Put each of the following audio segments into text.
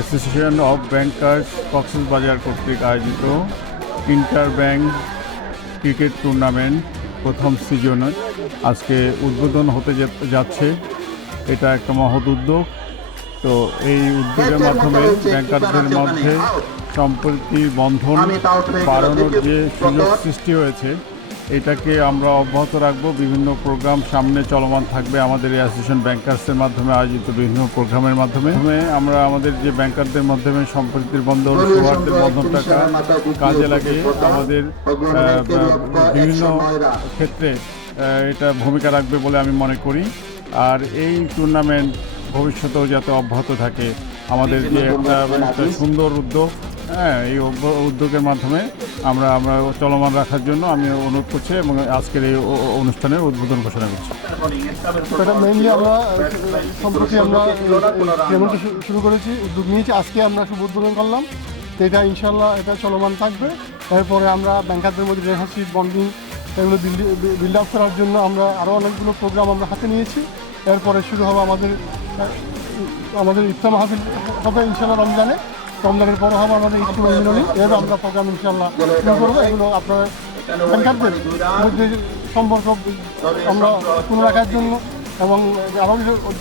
Association of bankers Cox's Bazar কর্তৃক আয়োজিত inter bank cricket tournament প্রথম সিজনে আজকে উদ্বোধন হতে যাচ্ছে। এটা একটা মহৎ উদ্যোগ। তো এই উদ্যোগের মাধ্যমে ব্যাংকারদের মধ্যে সম্প্রীতির বন্ধন বাড়ানোর যে সুযোগ সৃষ্টি হয়েছে, এটাকে আমরা অব্যাহত রাখবো। বিভিন্ন প্রোগ্রাম সামনে চলমান থাকবে আমাদের এই অ্যাসোসিয়েশন ব্যাংকার্সের মাধ্যমে আয়োজিত বিভিন্ন প্রোগ্রামের মাধ্যমে আমরা আমাদের যে ব্যাংকারদের মাধ্যমে সম্প্রীতির বন্ধন, সৌহার্দ্যের বন্ধনটাকে কাজে লাগিয়ে আমাদের বিভিন্ন ক্ষেত্রে এটা ভূমিকা রাখবে বলে আমি মনে করি। আর এই টুর্নামেন্ট ভবিষ্যতেও যাতে অব্যাহত থাকে, আমাদের যে একটা সুন্দর উদ্যোগ, এই উদ্যোগের মাধ্যমে আমরা চলমান রাখার জন্য আমি অনুরোধ করছি এবং আজকের এই অনুষ্ঠানের উদ্বোধন ঘোষণা করছি। এটা মেইনলি আমরা সম্প্রতি আমরা টুর্নামেন্টটা শুরু করেছি, উদ্যোগ নিয়েছি, আজকে আমরা শুভ উদ্বোধন করলাম। তো এটা ইনশাল্লাহ এটা চলমান থাকবে। এরপরে আমরা ব্যাংকারদের মধ্যে রিলেশনশিপ বন্ডিং এগুলো বিল্ড আপ করার জন্য আমরা আরও অনেকগুলো প্রোগ্রাম আমরা হাতে নিয়েছি। এরপরে শুরু হবে আমাদের ইফতার মাহফিল হবে ইনশাল্লাহ রমজানের পরে হবে আমাদের ইফতার মিলনী। এর আমরা প্রোগ্রাম ইনশাল্লাহ শুরু করবো। এগুলো আপনার ব্যাংকারদের মধ্যে সম্পর্ক আমরা পুনঃ রাখার জন্য এবং আরও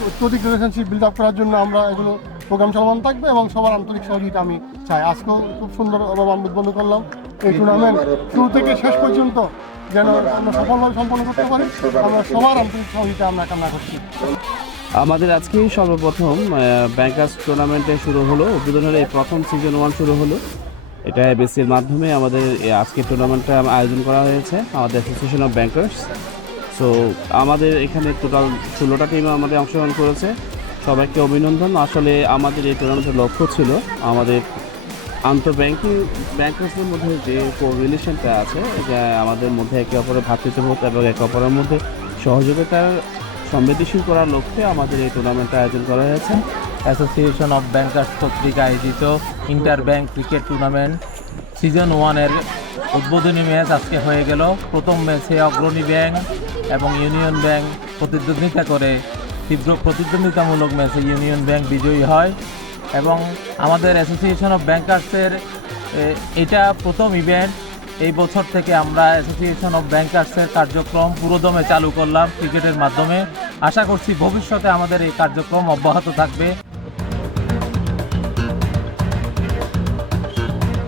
অত্যধিক রিলেশনশিপ বিল্ড আপ করার জন্য আমরা এগুলো প্রোগ্রাম চলমান থাকবে এবং সবার আন্তরিক সহযোগিতা আমি চাই। আজকেও খুব সুন্দরভাবে আমরা উদ্বোধন করলাম এই টুর্নামেন্ট। শুরু থেকে শেষ পর্যন্ত যেন আমরা সফলভাবে সম্পন্ন করতে পারি, আমরা সবার আন্তরিক সহযোগিতা আমরা কামনা করছি। আমাদের আজকেই সর্বপ্রথম ব্যাংকার্স টুর্নামেন্টে শুরু হলো, উদ্বোধনের এই প্রথম সিজন 1 শুরু হলো। এটা এবিসির মাধ্যমে আমাদের আজকের টুর্নামেন্টটা আয়োজন করা হয়েছে আমাদের অ্যাসোসিয়েশন অফ ব্যাংকার্স। সো আমাদের এখানে টোটাল 16টা টিম আমাদের অংশগ্রহণ করেছে। সবাইকে অভিনন্দন। আসলে আমাদের এই টুর্নামেন্টের লক্ষ্য ছিল আমাদের ব্যাংকার্সের মধ্যে যে রিলেশনটা আছে, এটা আমাদের মধ্যে একে অপরের ভ্রাতৃত্ববোধ এবং একে অপরের মধ্যে সহযোগিতার সমৃদ্ধিশীল করার লক্ষ্যে আমাদের এই টুর্নামেন্টটা আয়োজন করা হয়েছে। অ্যাসোসিয়েশন অফ ব্যাংকার্স কর্তৃক আয়োজিত inter bank cricket tournament season 1-এর উদ্বোধনী ম্যাচ আজকে হয়ে গেল। প্রথম ম্যাচে অগ্রণী ব্যাংক এবং ইউনিয়ন ব্যাংক প্রতিদ্বন্দ্বিতা করে তীব্র প্রতিদ্বন্দ্বিতামূলক ম্যাচে ইউনিয়ন ব্যাংক বিজয়ী হয় এবং আমাদের অ্যাসোসিয়েশন অফ ব্যাংকার্সের এটা প্রথম ইভেন্ট। এই বছর থেকে আমরা অ্যাসোসিয়েশন অফ ব্যাংকার্সের কার্যক্রম পুরোদমে চালু করলাম ক্রিকেটের মাধ্যমে। আশা করছি ভবিষ্যতে আমাদের এই কার্যক্রম অব্যাহত থাকবে।